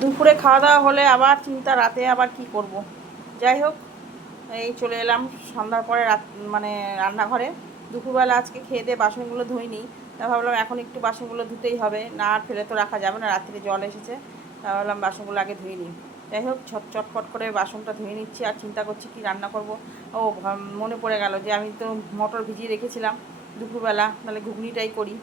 দুপুরে খাওয়া দাওয়া হলে আবার চিন্তা, রাতে আবার কি করব। যাই হোক, এই চলে এলাম সন্ধ্যার পরে রাত মানে রান্নাঘরে। দুপুরবেলা আজকে খেয়ে দিয়ে বাসনগুলো ধুইনি। তা ভাবলাম এখন একটু বাসনগুলো ধুতেই হবে, না আর ফেলে তো রাখা যাবে না রাত্রে জল এসেছে। তা ভাবলাম বাসনগুলো আগে ধুয়ে নিই যাই হোক ছট করে বাসনটা ধুয়ে নিচ্ছি আর চিন্তা করছি কি রান্না করব। ও মনে পড়ে গেল যে আমি তো মটর ভিজিয়ে রেখেছিলাম দুপুরবেলা তাহলে ঘুগনিটাই করি।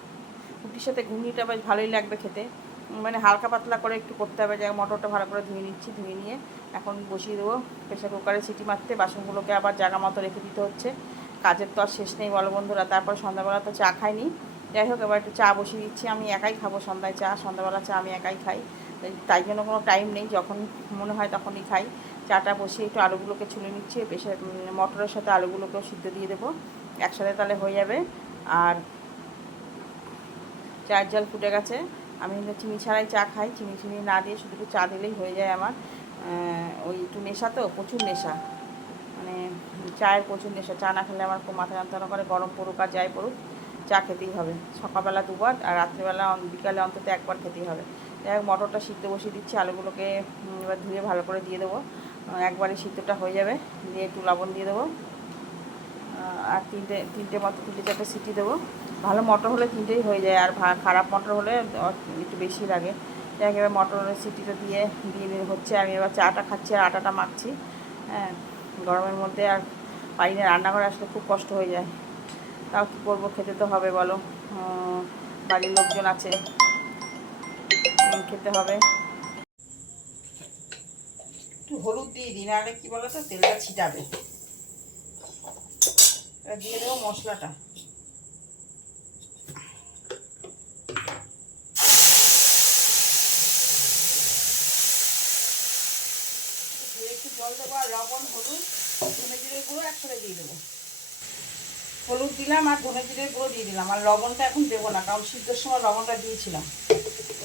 ঘুগনির সাথে ঘুগনিটা বেশ ভালোই লাগবে খেতে। মানে হালকা পাতলা করে একটু করতে হবে, যে মটরটা ভালো করে ধুয়ে নিচ্ছি, ধুয়ে নিয়ে এখন বসিয়ে দেবো প্রেশার কুকারে সিটি মারতে। বাসনগুলোকে আবার জায়গা মতো রেখে দিতে হচ্ছে। কাজের তো আর শেষ নেই বলো বন্ধুরা, তারপর সন্ধ্যাবেলা তো চা খাইনি। যাই হোক, এবার একটু চা বসিয়ে দিচ্ছি। আমি একাই খাব সন্ধ্যায় চা, সন্ধ্যাবেলা চা আমি একাই খাই। তাই- জন্য কোনো টাইম নেই, যখন মনে হয় তখনই খাই। চাটা বসিয়ে একটু আলুগুলোকে ছুলে নিচ্ছি, প্রেশার মটরের সাথে আলুগুলোকেও সিদ্ধ দিয়ে দেবো। একসাথে তাহলে হয়ে যাবে। আর চায়ের জল ফুটে গেছে। আমি কিন্তু চিনি ছাড়াই চা খাই। চিনি চিনি না দিয়ে শুধু একটু চা দিলেই হয়ে যায় আমার। ওই একটু নেশা তো, প্রচুর নেশা। মানে চায়ের প্রচুর নেশা। চা না খেলে আমার খুব মাথা যন্ত্রণা করে, গরম পড়ুক আর যাই পড়ুক, চা খেতেই হবে। সকালবেলা দুবার আর রাত্রিবেলা বিকালে অন্তত একবার খেতেই হবে। যাই হোক, মটরটা সিদ্ধ বসিয়ে দিচ্ছি, আলুগুলোকে এবার ধুয়ে ভালো করে দিয়ে দেবো। একবারে সিদ্ধটা হয়ে যাবে। দিয়ে একটু লবণ দিয়ে দেবো। আর তিনটে তিনটে মতো তিনটে চারটে সিটি দেবো। ভালো মটর হলে তিনটেই হয়ে যায়, আর খারাপ মটর হলে একটু বেশি লাগে। এবার মটরের সিটিটা দিয়ে দিয়ে হচ্ছে। আমি এবার চাটা খাচ্ছি আর আটাটা মাখছি। হ্যাঁ গরমের মধ্যে আর পারি না, রান্নাঘরে আসলে খুব কষ্ট হয়ে যায়। তাও কী করব, খেতে তো হবে, বলো। বাড়ির লোকজন আছে। খেতে হবে। একটু হলুদ দিয়ে দিন নাহলে কী বলো তো তেলটা ছিটাবে। দিয়ে দেবো মশলাটা ধুয়ে একটু জল লবণ, হলুদ, ধনে জিরের গুঁড়ো একসাথে দিয়ে দেবো। হলুদ দিলাম আর ধনে জিরের গুঁড়ো দিয়ে দিলাম। আর লবণটা এখন দেবো না, কারণ সিদ্ধর সময় লবণটা দিয়েছিলাম।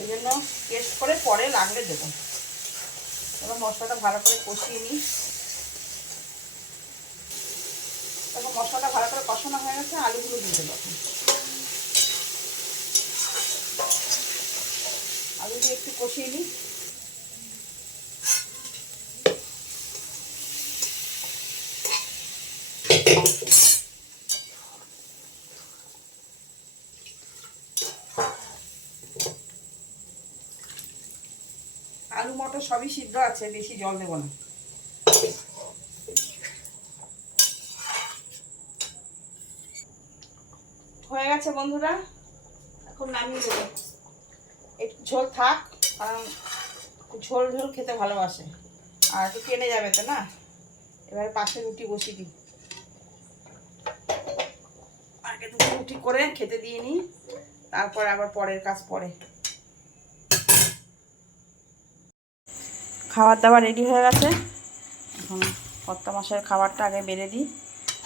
ওই জন্য টেস্ট করে পরে লাগলে দেবো। এবার মশলাটা ভালো করে কষিয়ে নিই। তখন মশলাটা ভালো করে কষানো হয়ে গেছে, আলুগুলো দিয়ে দেবো আলু দিয়ে একটু কষিয়ে নিই। আলু মটর সবই সিদ্ধ আছে বেশি জল দেবো না। হয়ে গেছে বন্ধুরা? এখন নামিয়ে দেবো। একটু ঝোল থাক কারণ ঝোল ঝোল খেতে ভালোবাসে। আর একটু টেনে যাবে তো না? এবারে পাশে রুটি বসিয়ে দিই। আগে দুটো রুটি করে খেতে দিয়ে নিই তারপর আবার পরের কাজ পরে। খাবার দাবার রেডি হয়ে গেছে। এখন কর্তা মাসের খাবারটা আগে বেড়ে দিই,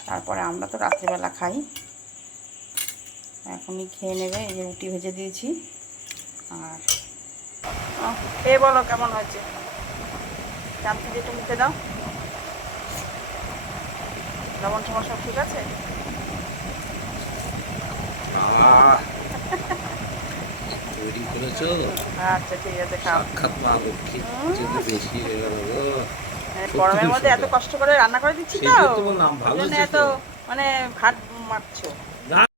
তারপরে আমরা তো রাত্রিবেলা খাই। এখনই খেয়ে নেবে, এই যে রুটি ভেজে দিয়েছি। আর এ বলো কেমন হয়েছে? চামচি একটু মুখে দাও। লবণ সময় সব ঠিক আছে? তৈরি আচ্ছা ঠিক আছে খাও। সাক্ষাৎ মা লক্ষ্মী যদি বেশি হয়ে গেল হ্যাঁ, গরমের মধ্যে এত কষ্ট করে রান্না করে দিচ্ছি তো? নাম ভালো এত মানে ভাত মারছো